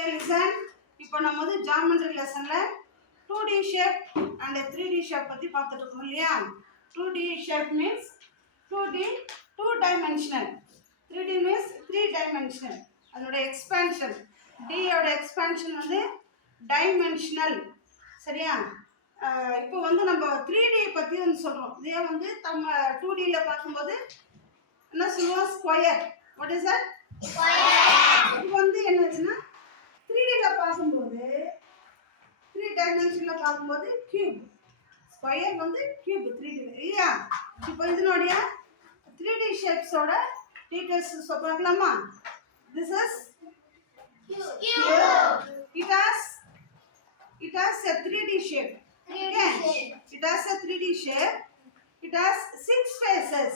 Okay, listen. இப்போ நம்ம வந்து geometry lessonல 2D shape and 3D shape பத்தி பார்த்துட்டு இருக்கோம் இல்லையா? 2D shape means 2D, 2 dimensional. 3D means 3 dimensional. அதோட expansion, D ஓட expansion வந்து dimensional. சரியா? இப்போ வந்து நம்ம 3D பத்தி வந்து சொல்றோம். இதே வந்து நம்ம 2D ல பாக்கும்போது என்ன சொல்லுவோம்? Square. What is that? Square. இது வந்து என்னதுன்னா 3D ல பாக்கும்போது 3 டைமென்ஷன்ல பாக்கும்போது கியூப். ஸ்கொயர் வந்து கியூப் 3D ல. இல்லையா? இப்போ இதனுடைய 3D shapes ஓட டீடைல்ஸ் பார்க்கலாமா? This is cube. It has a 3D shape. Okay? It has a 3D shape. It has 6 faces.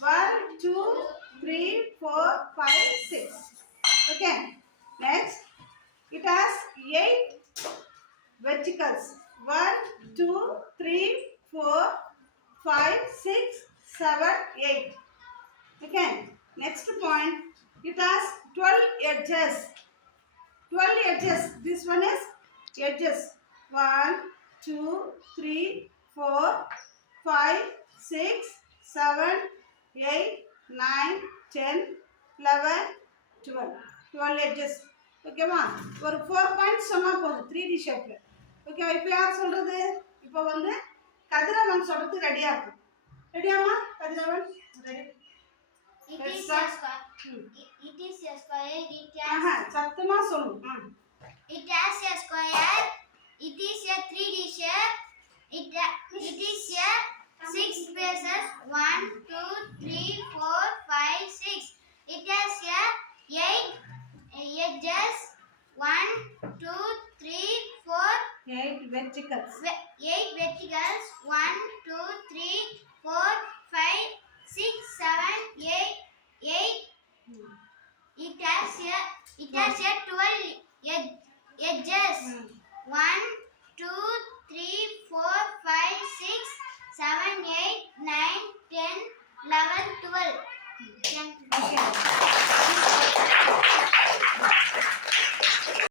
1, 2, 3, 4, 5, 6. Okay. Next, it has 8 verticals. 1, 2, 3, 4, 5, 6, 7, 8. Okay. Next point, it has 12 edges. 12 edges. This one is edges. 1, 2, 3, 4, 5, 6, 7, 8, 9, 10, 11, 12. 12 edges. ஓகேவா? ஒரு 4 பாயிண்ட்ஸ் சொன்னா போதும் 3D ஷேப்ல. ஓகே, இப்போ யார் சொல்றது? இப்போ வந்து கதிரவன் சொல்றது ரெடியா இருக்கு. ரெடியாமா? கதிரவன் ready. It is a square. It has. சத்தமா சொல்லு. It has a square. It is a 3D shape. It is a 6 faces. 1, 2, 3, 4, 5, 6. It has a 8 edges. 1, 2, 3, 4. 8 verticals. 8 verticals. 1, 2, 3, 4, 5, 6, 7, 8. 8. It has a 12 edges. 1, 2, 3, 4, 5, 6, 7, 8, 9, 10, 11, 12. Okay.